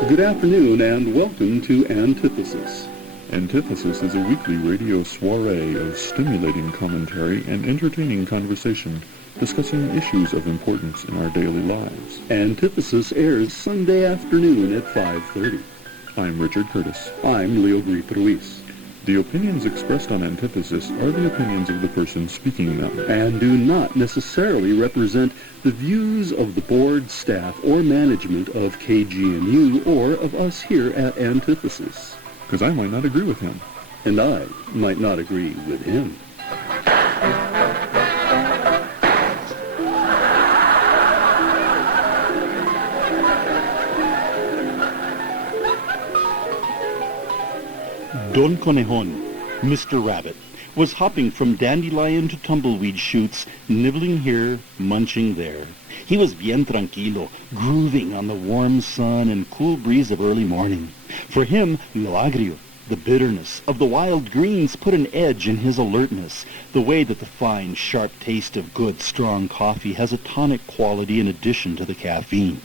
Good afternoon and welcome to Antithesis. Antithesis is a weekly radio soiree of stimulating commentary and entertaining conversation discussing issues of importance in our daily lives. Antithesis airs Sunday afternoon at 5:30. I'm Richard Curtis. I'm Leo Griep-Ruiz. The opinions expressed on Antithesis are the opinions of the person speaking them, and do not necessarily represent the views of the board, staff, or management of KGNU or of us here at Antithesis. Because I might not agree with him. And I might not agree with him. Don Conejon, Mr. Rabbit, was hopping from dandelion to tumbleweed shoots, nibbling here, munching there. He was bien tranquilo, grooving on the warm sun and cool breeze of early morning. For him, lo agrio, the bitterness of the wild greens, put an edge in his alertness, the way that the fine, sharp taste of good, strong coffee has a tonic quality in addition to the caffeine.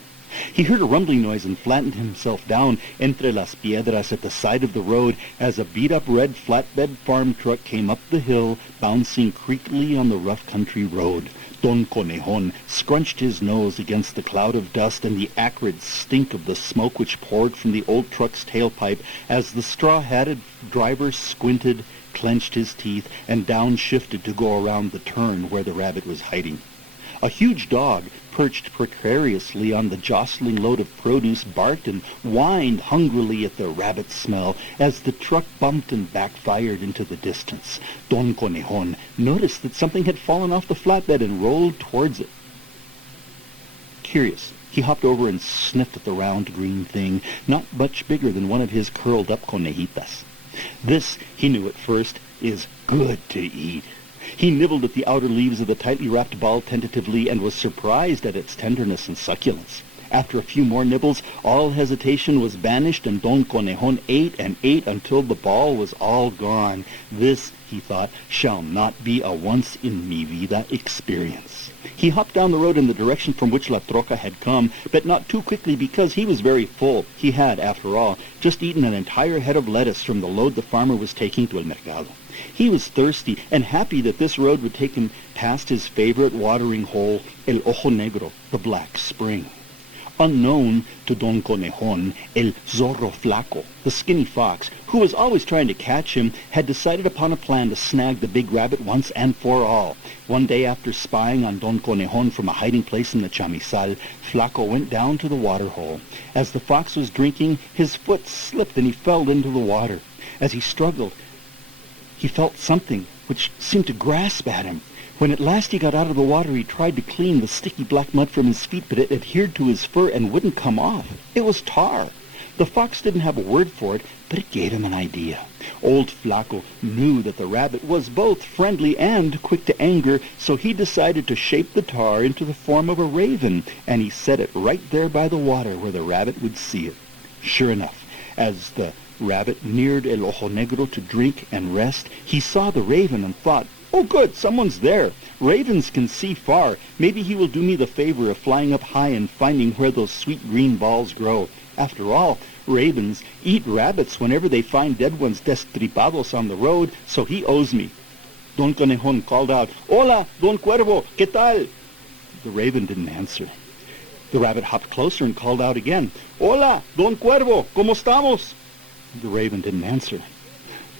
He heard a rumbling noise and flattened himself down entre las piedras at the side of the road as a beat-up red flatbed farm truck came up the hill, bouncing creakily on the rough country road. Don Conejon scrunched his nose against the cloud of dust and the acrid stink of the smoke which poured from the old truck's tailpipe as the straw-hatted driver squinted, clenched his teeth, and downshifted to go around the turn where the rabbit was hiding. A huge dog, perched precariously on the jostling load of produce, barked and whined hungrily at the rabbit smell as the truck bumped and backfired into the distance. Don Conejon noticed that something had fallen off the flatbed and rolled towards it. Curious, he hopped over and sniffed at the round green thing, not much bigger than one of his curled-up conejitas. This, he knew at first, is good to eat. He nibbled at the outer leaves of the tightly wrapped ball tentatively and was surprised at its tenderness and succulence. After a few more nibbles, all hesitation was banished, and Don Conejon ate and ate until the ball was all gone. This, he thought, shall not be a once-in-mi-vida experience. He hopped down the road in the direction from which La Troca had come, but not too quickly because he was very full. He had, after all, just eaten an entire head of lettuce from the load the farmer was taking to El Mercado. He was thirsty and happy that this road would take him past his favorite watering hole, El Ojo Negro, the Black Spring. Unknown to Don Conejon, El Zorro Flaco, the skinny fox, who was always trying to catch him, had decided upon a plan to snag the big rabbit once and for all. One day after spying on Don Conejon from a hiding place in the chamizal, Flaco went down to the water hole. As the fox was drinking, his foot slipped and he fell into the water. As he struggled, he felt something which seemed to grasp at him. When at last he got out of the water, he tried to clean the sticky black mud from his feet, but it adhered to his fur and wouldn't come off. It was tar. The fox didn't have a word for it, but it gave him an idea. Old Flaco knew that the rabbit was both friendly and quick to anger, so he decided to shape the tar into the form of a raven, and he set it right there by the water where the rabbit would see it. Sure enough, as the rabbit neared El Ojo Negro to drink and rest, he saw the raven and thought, "Oh good, someone's there. Ravens can see far. Maybe he will do me the favor of flying up high and finding where those sweet green balls grow. After all, ravens eat rabbits whenever they find dead ones destripados on the road, so he owes me." Don Conejon called out, "Hola, Don Cuervo, ¿qué tal?" The raven didn't answer. The rabbit hopped closer and called out again, "Hola, Don Cuervo, ¿cómo estamos?" The raven didn't answer.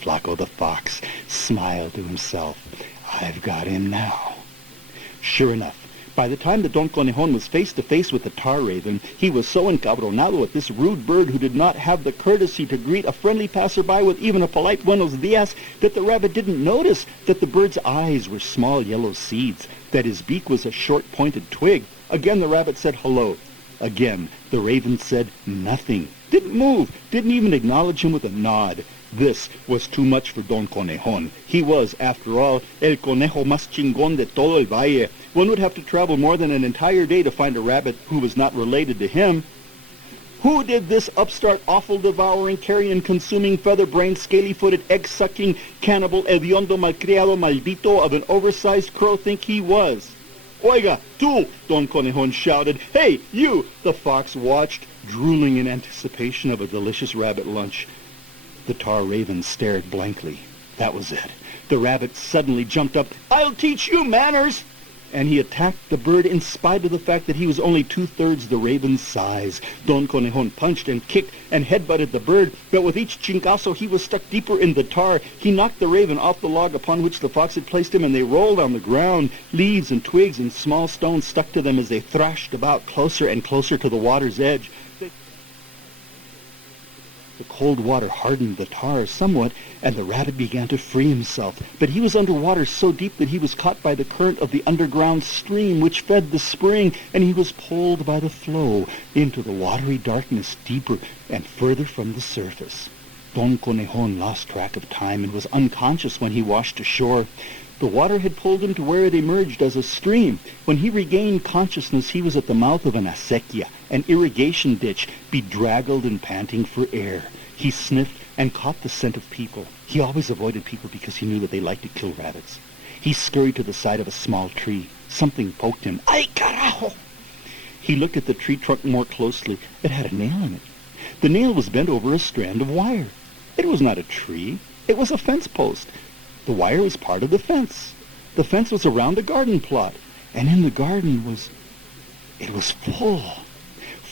Flaco the fox smiled to himself. "I've got him now." Sure enough, by the time that Don Conejon was face to face with the tar raven, he was so encabronado at this rude bird who did not have the courtesy to greet a friendly passerby with even a polite buenos dias that the rabbit didn't notice that the bird's eyes were small yellow seeds, that his beak was a short pointed twig. Again the rabbit said hello. Again the raven said nothing, didn't move, didn't even acknowledge him with a nod. This was too much for Don Conejon. He was, after all, el conejo más chingón de todo el valle. One would have to travel more than an entire day to find a rabbit who was not related to him. Who did this upstart, offal-devouring, carrion-consuming, feather-brained, scaly-footed, egg-sucking, cannibal, hediondo, malcriado, maldito of an oversized crow think he was? Oiga, tú, Don Conejon shouted. Hey, you! The fox watched, drooling in anticipation of a delicious rabbit lunch. The tar raven stared blankly. That was it. The rabbit suddenly jumped up. I'll teach you manners! And he attacked the bird in spite of the fact that he was only 2/3 the raven's size. Don Conejon punched and kicked and headbutted the bird, but with each chingazo he was stuck deeper in the tar. He knocked the raven off the log upon which the fox had placed him, and they rolled on the ground. Leaves and twigs and small stones stuck to them as they thrashed about closer and closer to the water's edge. The cold water hardened the tar somewhat, and the rabbit began to free himself. But he was under water so deep that he was caught by the current of the underground stream which fed the spring, and he was pulled by the flow into the watery darkness deeper and further from the surface. Don Conejon lost track of time and was unconscious when he washed ashore. The water had pulled him to where it emerged as a stream. When he regained consciousness, he was at the mouth of an acequia, an irrigation ditch, bedraggled and panting for air. He sniffed and caught the scent of people. He always avoided people because he knew that they liked to kill rabbits. He scurried to the side of a small tree. Something poked him. Ay, carajo! He looked at the tree trunk more closely. It had a nail in it. The nail was bent over a strand of wire. It was not a tree. It was a fence post. The wire was part of the fence. The fence was around a garden plot, and in the garden was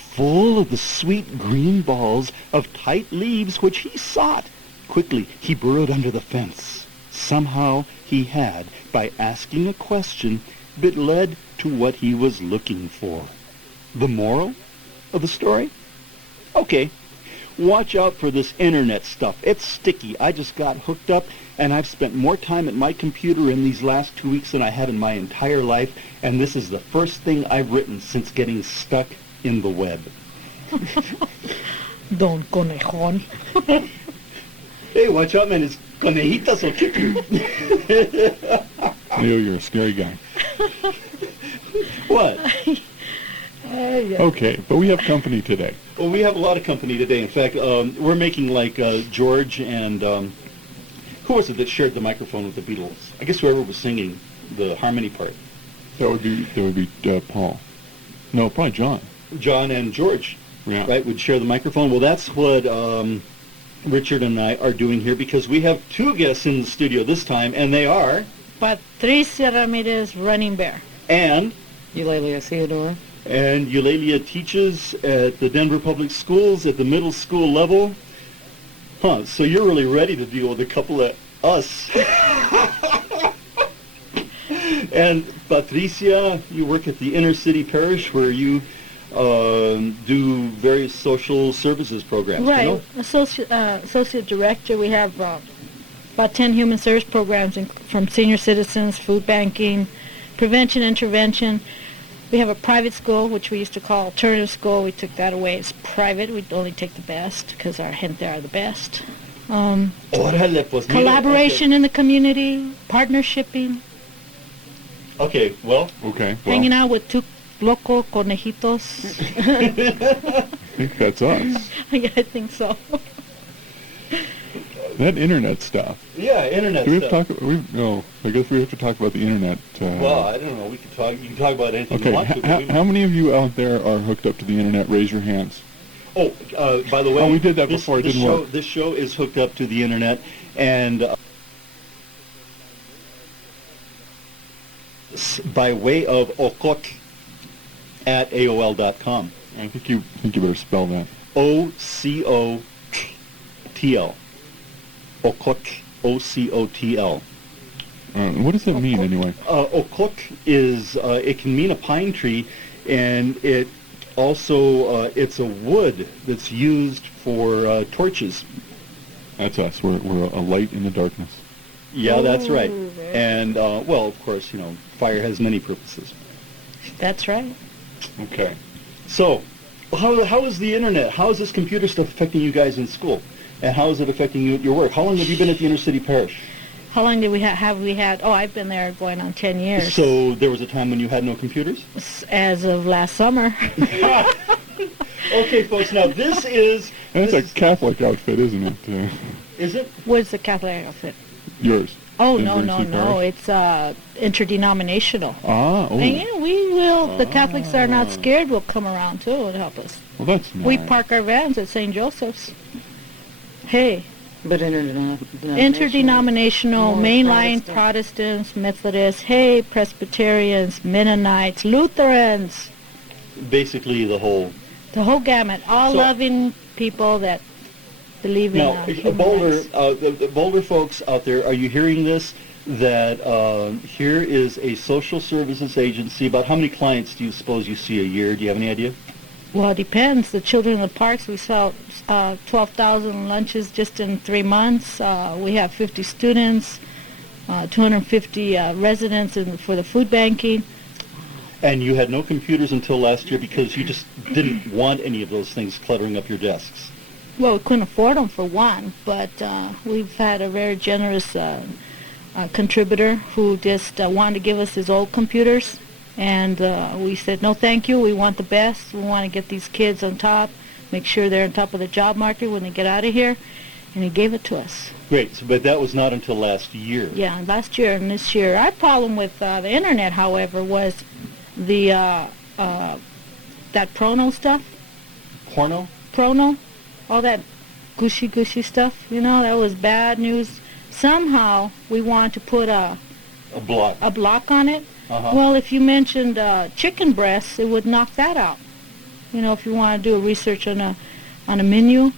full of the sweet green balls of tight leaves which he sought. Quickly, he burrowed under the fence. Somehow he had, by asking a question, been led to what he was looking for. The moral of the story? Okay, watch out for this internet stuff. It's sticky. I just got hooked up, and I've spent more time at my computer in these last 2 weeks than I have in my entire life, and this is the first thing I've written since getting stuck in the web. Don Conejon. Hey, watch out, man. It's conejitas will kick you. Leo, you're a scary guy. What? Okay, but we have company today. Well, we have a lot of company today. In fact, we're making like George and who was it that shared the microphone with the Beatles? I guess whoever was singing the harmony part. That would be Paul. No, probably John. John and George, Yeah. right, would share the microphone. Well, that's what Richard and I are doing here, because we have two guests in the studio this time, and they are... Patricia Ramierez, Runningbear. And... Eulalia, Theodore. And Eulalia teaches at the Denver Public Schools at the middle school level. Huh, so you're really ready to deal with a couple of us. And Patricia, you work at the inner city parish where you do various social services programs. Right, You know? associate director. We have about 10 human service programs from senior citizens, food banking, prevention, intervention. We have a private school, which we used to call alternative school. We took that away. It's private. We only take the best because our gente are the best. Órale, pues, mira, Collaboration in the community, partnershiping, Okay, well, hanging out with two loco conejitos. I think that's us. Yeah, I think so. That internet stuff. yeah, internet Do we have stuff. to talk? I guess we have to talk about the internet. Well, I don't know. We could talk. You can talk about anything you Okay, want to. but we- how many of you out there are hooked up to the internet? Raise your hands. Oh, by the way, Oh, we did that before. It didn't work. This show is hooked up to the internet, and by way of okok at AOL.com. I think you better spell that. OCOTL. Okok. OCOTL. What does that mean anyway? Okok is, it can mean a pine tree, and it also, it's a wood that's used for torches. That's us. We're a light in the darkness. Yeah, that's right. Ooh, very And, well, of course, fire has many purposes. That's right. Okay. So, how is the internet, how is this computer stuff affecting you guys in school? And how is it affecting you at your work? How long have you been at the inner city parish? How long did we have we had? Oh, I've been there going on 10 years. So there was a time when you had no computers? As of last summer. Okay, folks, now this is... And it's a Catholic outfit, isn't it? Is it? What's the Catholic outfit? Yours. Oh, Denver no, and no, Sioux no. Parish? It's interdenominational. Ah, oh. And yeah, we will. The Catholics that are not scared will come around too and help us. Well, that's nice. We park our vans at St. Joseph's. Hey, But interdenominational, More mainline Protestant. Protestants, Methodists, hey, Presbyterians, Mennonites, Lutherans, Basically, the whole. the whole gamut. All So- loving people that believe in Now, human Boulder, rights. the Boulder folks out there, are you hearing this? That here is a social services agency. About how many clients do you suppose you see a year? Do you have any idea? Well, it depends. The children in the parks, we sell 12,000 lunches just in 3 months. We have 50 students, 250 residents for the food banking. And you had no computers until last year because you just didn't want any of those things cluttering up your desks. Well, we couldn't afford them for one, but we've had a very generous contributor who just wanted to give us his old computers. And we said, no, thank you. We want the best. We want to get these kids on top, make sure they're on top of the job market when they get out of here. And he gave it to us. Great, but that was not until last year. Yeah, last year and this year. Our problem with the internet, however, was the that Prono stuff. Porno? Prono, all that gushy stuff. You know, that was bad news. Somehow we want to put A block. a block on it. Uh-huh. Well, if you mentioned chicken breasts, it would knock that out. You know, if you want to do a research on a menu,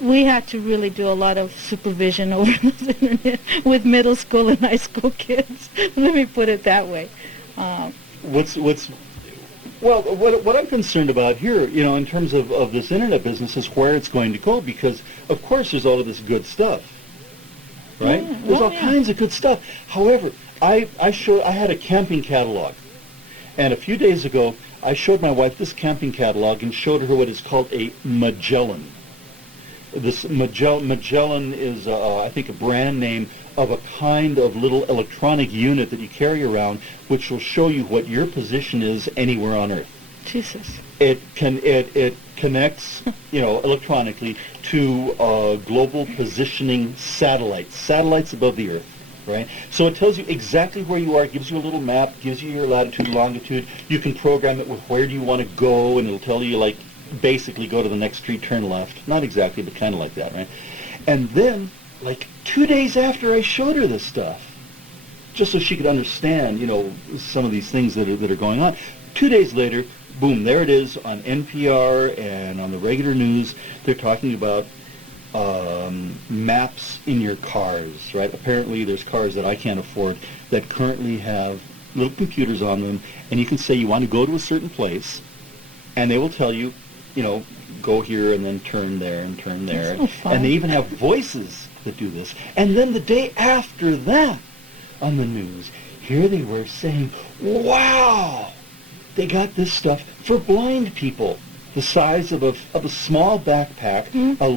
we had to really do a lot of supervision over the internet with middle school and high school kids. Let me put it that way. What I'm concerned about here, you know, in terms of this internet business is where it's going to go, because of course there's all of this good stuff, right? Yeah, There's well, all yeah. kinds of good stuff. However, I had a camping catalog, and a few days ago I showed my wife this camping catalog and showed her what is called a Magellan. This Magellan is, I think, a brand name of a kind of little electronic unit that you carry around, which will show you what your position is anywhere on Earth. Jesus. It connects, you know, electronically to global positioning satellites above the Earth, right? So it tells you exactly where you are, gives you a little map, gives you your latitude, longitude. You can program it with where do you want to go, and it'll tell you, like, basically go to the next street, turn left. Not exactly, but kind of like that, right? And then, like 2 days after I showed her this stuff, just so she could understand, you know, some of these things that are going on, 2 days later, boom, there it is on NPR and on the regular news. They're talking about maps in your cars, right? Apparently there's cars that I can't afford that currently have little computers on them, and you can say you want to go to a certain place, and they will tell you, you know, go here and then turn there and turn there. That's so fun. And they even have voices that do this. And then the day after that on the news, here they were saying, wow, they got this stuff for blind people, the size of a small backpack, Mm-hmm. a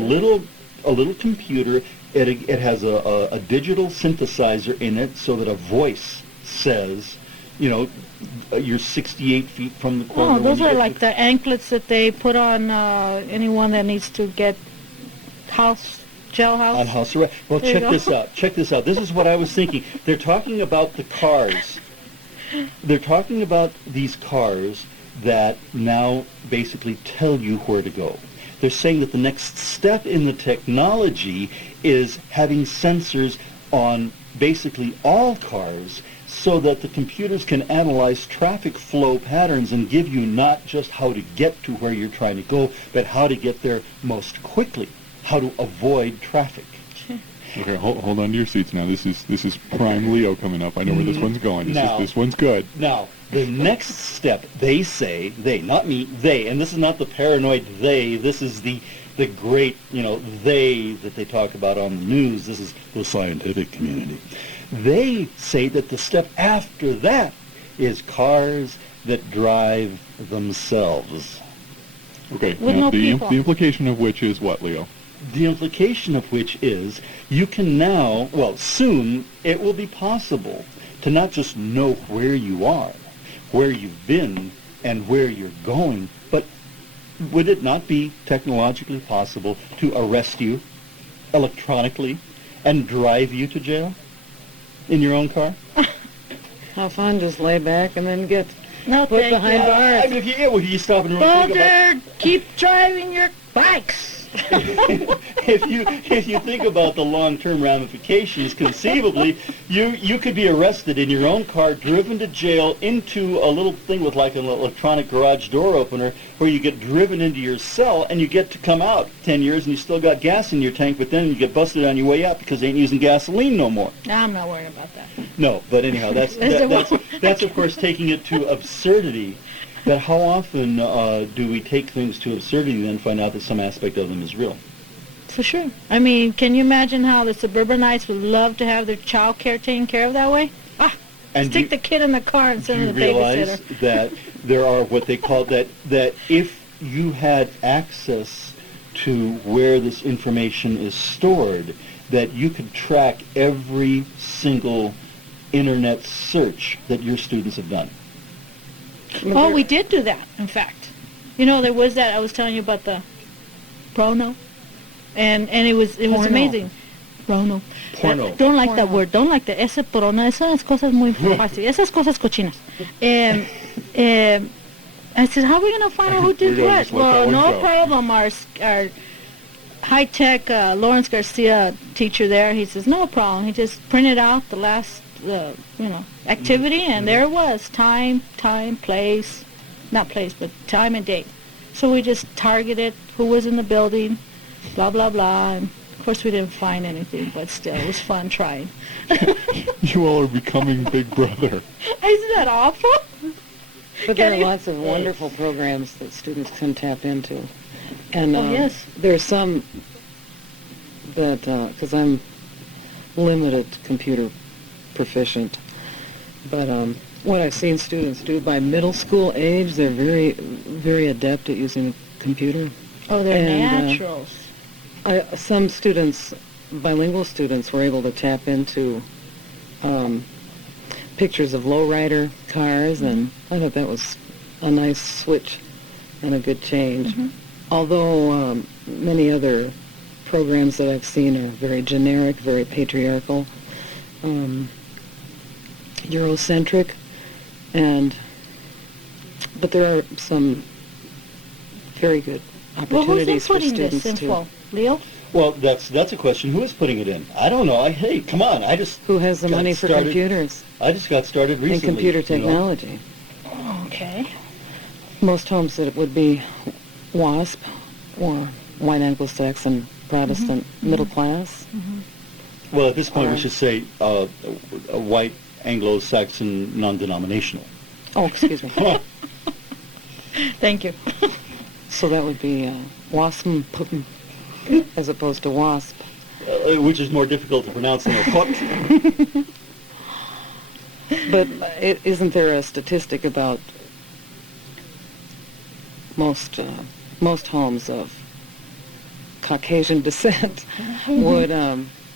little computer. It has a digital synthesizer in it so that a voice says, you know, you're 68 feet from the corner. Oh, when those you are get like to- the anklets that they put on anyone that needs to get jailhouse. on house arrest. Well, There you check go. this out. Check this out. This is what I was thinking. They're talking about the cars. They're talking about these cars that now basically tell you where to go. They're saying that the next step in the technology is having sensors on basically all cars so that the computers can analyze traffic flow patterns and give you not just how to get to where you're trying to go, but how to get there most quickly, how to avoid traffic. Okay, hold on to your seats now. This is prime Leo coming up. I know where this one's going. Now- This one's good. Now, the next step, they say, they, not me, they, and this is not the paranoid they, this is the great, you know, they that they talk about on the news. This is the scientific community. They say that the step after that is cars that drive themselves. Okay, With now no the people. implication of which is what, Leo? The implication of which is you can now, well, soon it will be possible to not just know where you are, where you've been, and where you're going, but would it not be technologically possible to arrest you electronically and drive you to jail in your own car? How fun, just lay back and then get No, put thank behind you. bars. I mean, if you stop and really think about Boulder, keep driving your bikes. if you think about the long-term ramifications, conceivably, you could be arrested in your own car, driven to jail, into a little thing with like an electronic garage door opener, where you get driven into your cell, and you get to come out 10 years, and you still got gas in your tank, but then you get busted on your way out because they ain't using gasoline no more. I'm not worried about that. No, but anyhow, that's of course taking it to absurdity. But how often do we take things to absurdity and then find out that some aspect of them is real? For sure. I mean, can you imagine how the suburbanites would love to have their child care taken care of that way? And Stick the kid in the car and send him do the you realize babysitter. that there are what they call that if you had access to where this information is stored, that you could track every single internet search that your students have done. Oh, we did do that, in fact. You know, there was that, I was telling you about the porno, and it was Porno. amazing. Porno. Porno. Don't like that word. Don't like that. Ese porno. Esas cosas muy fácil. Esas cosas cochinas. I said, how are we going to find out who did We're gonna what? just let Well, that one no go. problem. Our high-tech Lawrence Garcia teacher there, he says, no problem. He just printed out the last, activity, and there it was. Time, place. Not place, but time and date. So we just targeted who was in the building, blah, blah, blah. And of course, we didn't find anything, but still, it was fun trying. You all are becoming Big Brother. Isn't that awful? But there are lots of wonderful programs that students can tap into. And Oh, yes. there's some that, because I'm limited computer proficient, but what I've seen students do by middle school age, they're very, very adept at using a computer. Oh, they're And, naturals. Some students, bilingual students, were able to tap into pictures of lowrider cars, and I thought that was a nice switch and a good change. Although many other programs that I've seen are very generic, very patriarchal, Eurocentric, but there are some very good Well, who's opportunities for inputting this students to. info? Leo? Well, that's a question. Who is putting it in? I don't know. Hey, come on. Who has the got money for started computers I just got started recently. and computer you know. technology? Okay. Most homes that it would be WASP or white Anglo-Saxon Protestant middle class. Well, at this point, we should say a white Anglo-Saxon non-denominational. Oh, excuse me. Come on. Thank you. So that would be WASM as opposed to WASP. Which is more difficult to pronounce than a put. But isn't there a statistic about most homes of Caucasian descent would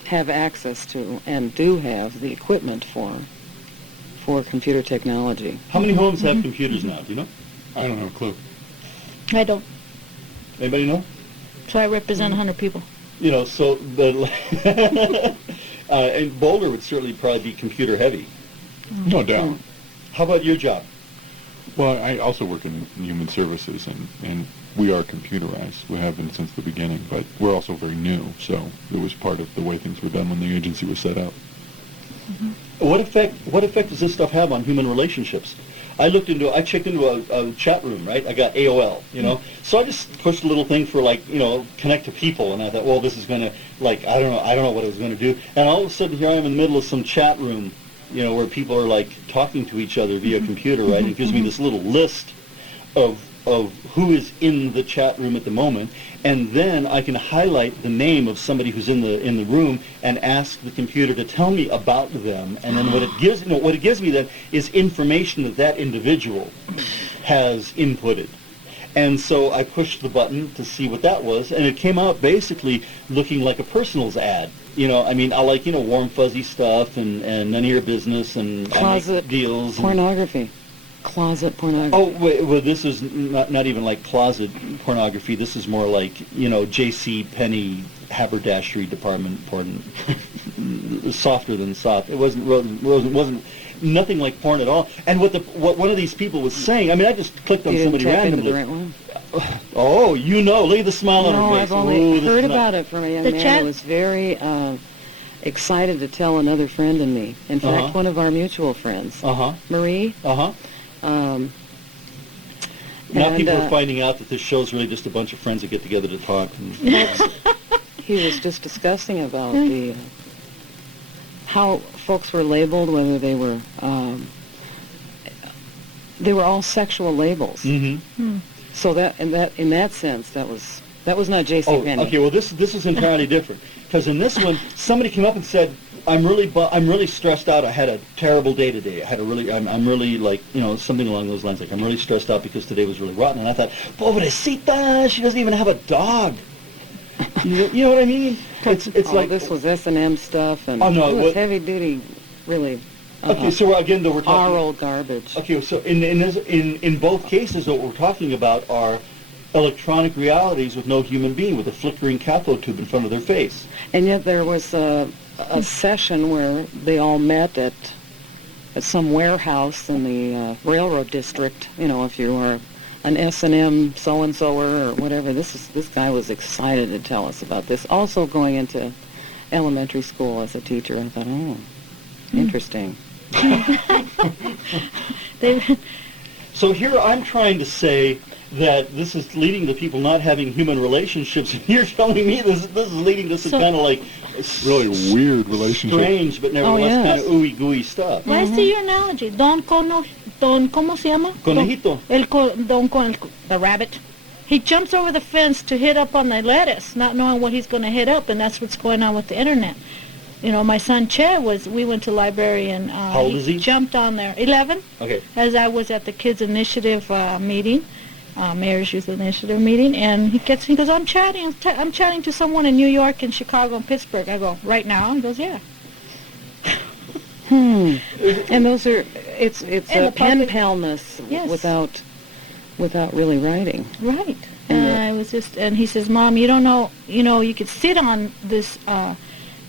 have access to and do have the equipment for computer technology? How many homes have computers now? Do you know? I don't have a clue. I don't. Anybody know? So I represent 100 people. You know, so and Boulder would certainly probably be computer heavy. No doubt. How about your job? Well, I also work in human services, and we are computerized. We have been since the beginning, but we're also very new, so it was part of the way things were done when the agency was set up. What effect does this stuff have on human relationships? I checked into a chat room, right? I got AOL, you know. So I just pushed a little thing for connect to people, and I thought, well, this is going to, I don't know what it was going to do. And all of a sudden, here I am in the middle of some chat room, where people are talking to each other via computer, right? And it gives me this little list of who is in the chat room at the moment, and then I can highlight the name of somebody who's in the room and ask the computer to tell me about them, and then what it gives me then is information that individual has inputted. And so I pushed the button to see what that was, and it came out basically looking like a personals ad. I warm fuzzy stuff and none of your business, and Closet I make deals. pornography. Closet pornography. Oh, wait, well, this is not even like closet pornography. This is more like, J.C. Penney haberdashery department porn. softer than soft. It wasn't nothing like porn at all. And what one of these people was saying, I mean, I just clicked on You didn't somebody tap into randomly. the right one? Oh, look at the smile on her No, face. I've only this heard is not- about it from a young The man chat- who was very excited to tell another friend and me. In fact, Uh-huh. one of our mutual friends, Uh-huh, Marie. uh-huh. Um, Now and, people are finding out that this show's really just a bunch of friends that get together to talk. And, he was just discussing about the how folks were labeled, whether they were all sexual labels. mm-hmm. So in that sense, that was not J.C. Oh, Penney. okay. Well, this is entirely different because in this one, somebody came up and said, "I'm really stressed out. I had a terrible day today. I'm really like something along those lines. Like I'm really stressed out because today was really rotten." And I thought, "Pobrecita, she doesn't even have a dog." You know what I mean? It's like this was S&M stuff and Oh, no, it was what- heavy duty, really. Okay, so again, though we're talking Our old garbage. Okay, so in both cases, what we're talking about are electronic realities with no human being, with a flickering cathode tube in front of their face. And yet there was a session where they all met at some warehouse in the railroad district. If you were an S&M so-and-soer or whatever, this guy was excited to tell us about this. Also going into elementary school as a teacher, I thought, interesting. So here I'm trying to say that this is leading to people not having human relationships, and you're telling me this is leading to some kind of like Really weird relationship. strange, but nevertheless yes. kind of ooey gooey stuff. I see your analogy. Don ¿cómo se llama? Conejito. The rabbit. He jumps over the fence to hit up on the lettuce, not knowing what he's going to hit up, and that's what's going on with the internet. My son Chad we went to library and How old is he? jumped on there. 11. Okay. As I was at the Kids Initiative meeting, Mayor's Youth Initiative meeting, and he goes, I'm chatting to someone in New York and Chicago and Pittsburgh. I go, right now? He goes, yeah. And those are it's And a the pen public- palness Yes. without really writing. Right. And And I was and he says, Mom, you don't know, you could sit on this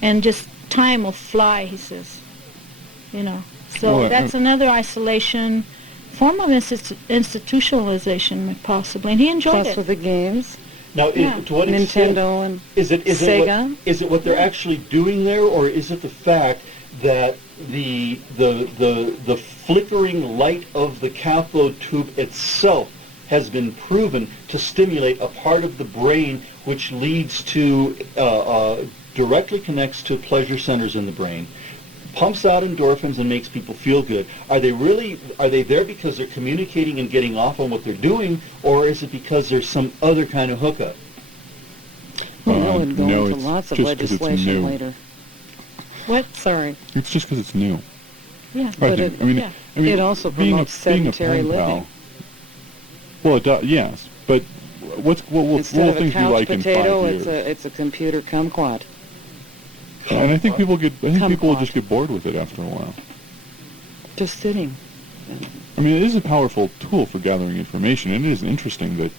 and just time will fly, he says. So Well, that's another isolation, form of institutionalization, possibly. And he enjoyed Plus it. with the games, Now, Yeah. to what extent Nintendo and is it Sega. is it what they're actually doing there, or is it the fact that the flickering light of the cathode tube itself has been proven to stimulate a part of the brain which leads to directly connects to pleasure centers in the brain, pumps out endorphins and makes people feel good? Are they there because they're communicating and getting off on what they're doing, or is it because there's some other kind of hookup? Well, and go no, into it's lots of just 'cause it's legislation new. later. What? Sorry. It's just because it's new. Yeah. I But think. yeah. It also promotes sedentary pen pal- living. Well, it does, yes, but what will Instead of a things be couch like potato, in 5 years? it's a computer kumquat. And I think people will Kumquat. just get bored with it after a while. Just sitting. I mean, it is a powerful tool for gathering information, and it is interesting that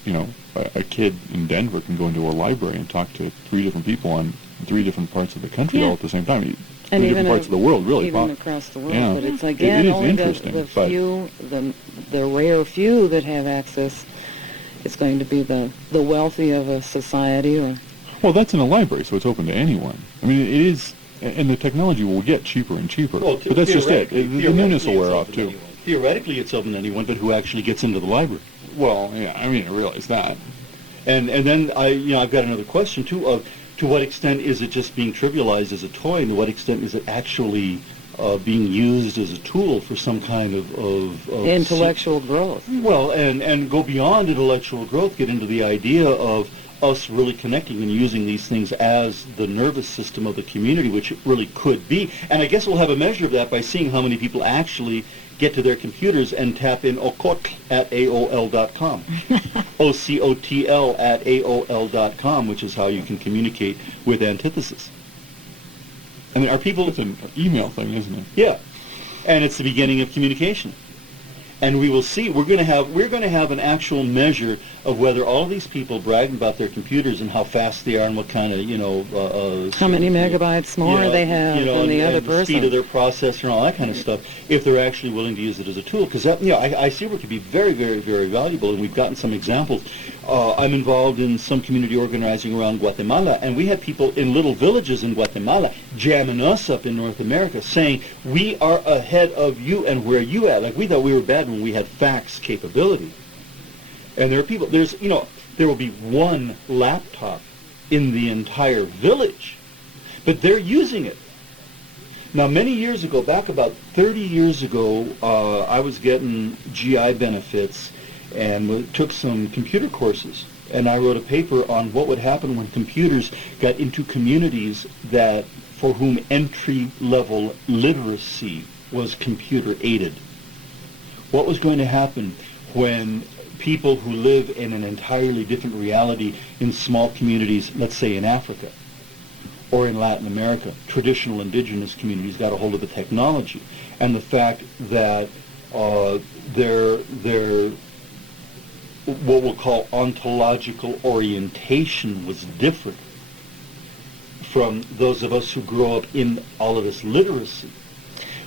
a kid in Denver can go into a library and talk to 3 different people on 3 different parts of the country Yeah. all at the same time. And 3 even different parts of the world, really. Even across the world. Yeah. But it's It again is only interesting, the but- few, the rare few that have access. It's going to be the wealthy of a society, or Well, that's in a library, so it's open to anyone. I mean, it is, and the technology will get cheaper and cheaper. Well, but that's just it. theoretically- The newness will theoretically wear it's off, open to too. anyone. Theoretically, it's open to anyone, but who actually gets into the library? Well, yeah, I mean, I realize that. And then I've got another question too of to what extent is it just being trivialized as a toy, and to what extent is it actually being used as a tool for some kind of intellectual growth. well, and go beyond intellectual growth, get into the idea of us really connecting and using these things as the nervous system of the community, which it really could be. And I guess we'll have a measure of that by seeing how many people actually get to their computers and tap in ocotl at AOL.com. OCOTL at AOL.com, which is how you can communicate with Antithesis. I mean, are people... It's an email thing, isn't it? Yeah. And it's the beginning of communication. And we will see. We're going to have an actual measure of whether all of these people bragging about their computers and how fast they are and what kind of how many megabytes more they have than the other the person. speed of their processor and all that kind of stuff. If they're actually willing to use it as a tool, because I see where it could be very, very, very valuable, and we've gotten some examples. I'm involved in some community organizing around Guatemala, and we have people in little villages in Guatemala jamming us up in North America, saying we are ahead of you, and where you at? Like, we thought we were bad when we had fax capability. And there are people. There will be one laptop in the entire village, but they're using it. Now, many years ago, back about 30 years ago, I was getting GI benefits and took some computer courses. And I wrote a paper on what would happen when computers got into communities for whom entry-level literacy was computer-aided. What was going to happen when people who live in an entirely different reality in small communities, let's say in Africa or in Latin America, traditional indigenous communities got a hold of the technology, and the fact that their what we'll call ontological orientation was different from those of us who grow up in all of this literacy.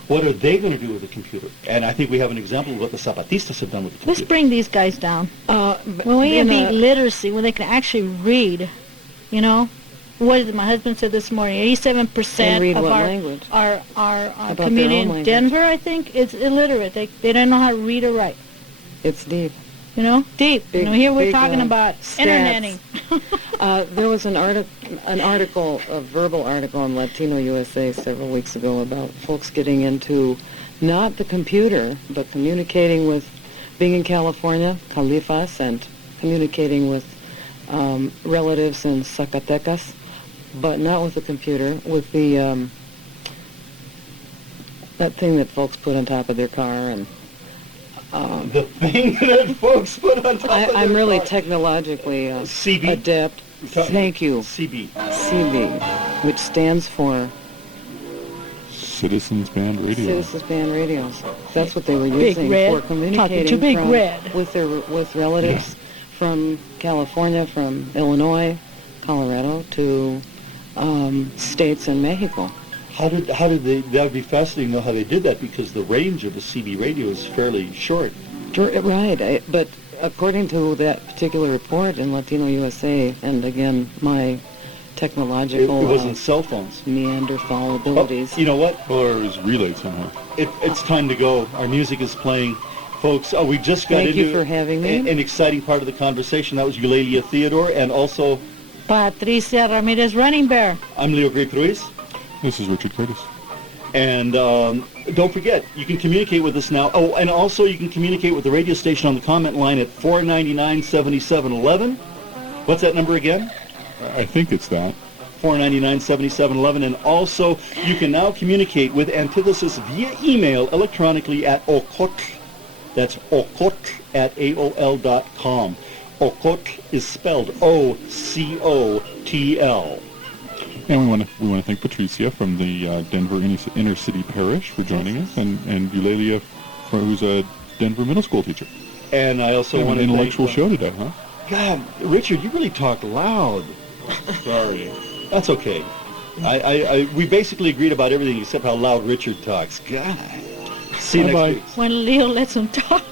What are they going to do with the computer? And I think we have an example of what the Zapatistas have done with the computer. Let's bring these guys down. When we have literacy, when they can actually read, what is it? My husband said this morning, 87% of our community in Denver, I think, is illiterate. They don't know how to read or write. It's deep. Deep. Here we're talking about stats. interneting. There was a verbal article on Latino USA several weeks ago about folks getting into not the computer, but communicating with, being in California, Califas, and communicating with relatives in Zacatecas, but not with the computer, with the that thing that folks put on top of their car and. The thing that folks put on top of their I'm really car. Technologically CB? adept. Thank you. CB. CB, which stands for Citizens Band Radio. Citizens Band Radios. That's what they were Big using Red. for communicating Talking to Big Red. with relatives from California, from Illinois, Colorado, to states in Mexico. How did they? That would be fascinating to know how they did that, because the range of a CB radio is fairly short. Right, but according to that particular report in Latino USA, and again, my technological It wasn't cell phones. Neanderthal abilities. You know what? Or it was relayed somehow. It's time to go. Our music is playing. Folks, we just got Thank into you for having me. an exciting part of the conversation. That was Eulalia Theodore, and also Patricia Ramierez, Runningbear. I'm Leo Griep-Ruiz. This is Richard Curtis. And don't forget, you can communicate with us now. Oh, and also you can communicate with the radio station on the comment line at 499-7711. What's that number again? I think it's that. 499-7711. And also, you can now communicate with Antithesis via email electronically at ocotl. That's ocotl at AOL.com. Ocotl is spelled O-C-O-T-L. And we want to thank Patricia from the Denver Inner City Parish for joining us, and Eulalia, who's a Denver middle school teacher. And I also want to an intellectual show today, huh? God, Richard, you really talk loud. Sorry. That's okay. We basically agreed about everything except how loud Richard talks. God. See you next Bye-bye. week. When Leo lets him talk.